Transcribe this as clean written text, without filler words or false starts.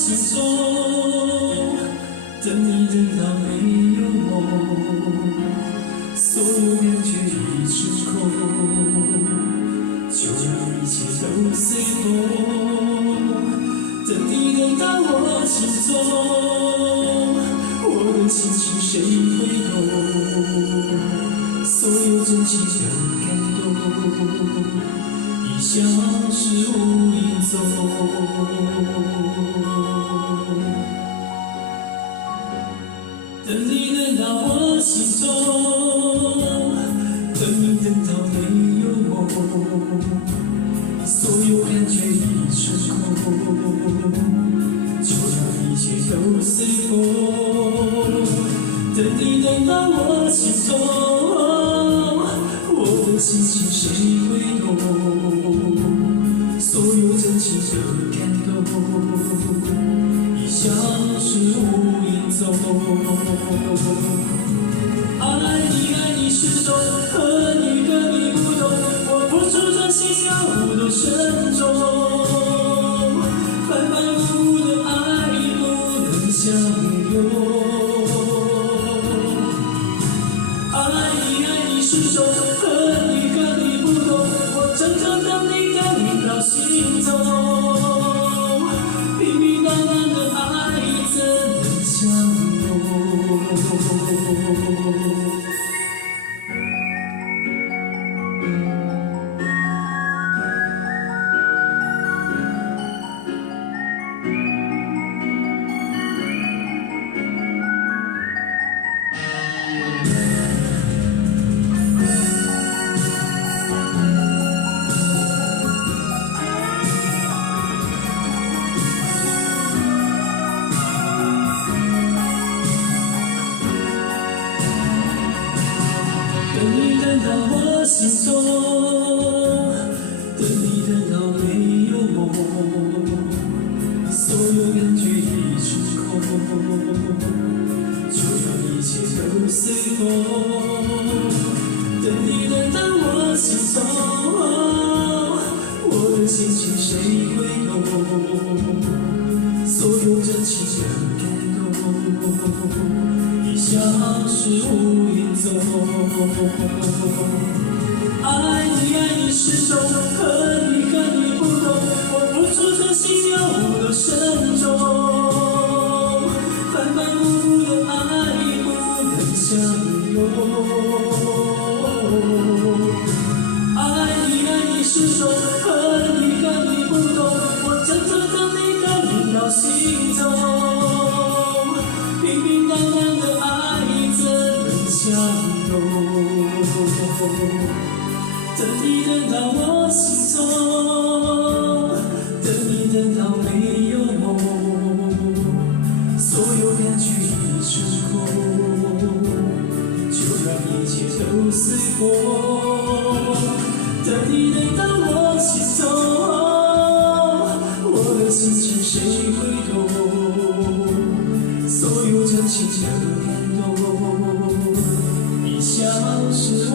心中，等你等到没有梦，所有感觉已成空，就让一切都随风。等你等到我心中，我的心情谁会懂？所有真情的感动，已消失无影踪。等你等到我心中，等你等到没有梦，所有感觉已成空，就让一切都随风。等你等到我心中，我的心情谁会懂？所有真情的感动，已消失无影踪。爱你爱你始终，和你不同，我付出真心要不多慎重，反反复复的爱不能相拥。爱你始终，和你不同，我真正等你到心中，平平淡淡的爱怎能相拥？等你等到我心中，等你等到没有梦，所有感觉已成空，就让一切都随风。等你等到我心中，我的心情谁会懂？所有真情的感动，已消失无影踪。爱你始终，和你不同，我付出真心要不多慎重，反反复复的爱不能相拥。爱你始终，和你不同，我真正等你到心中，平平淡淡的爱怎能相拥？等你等到我心中，等你等到没有梦，所有感觉已成空，就让一切都随风。等你等到我心中，我的心情谁会懂？所有真情的感动，已消失。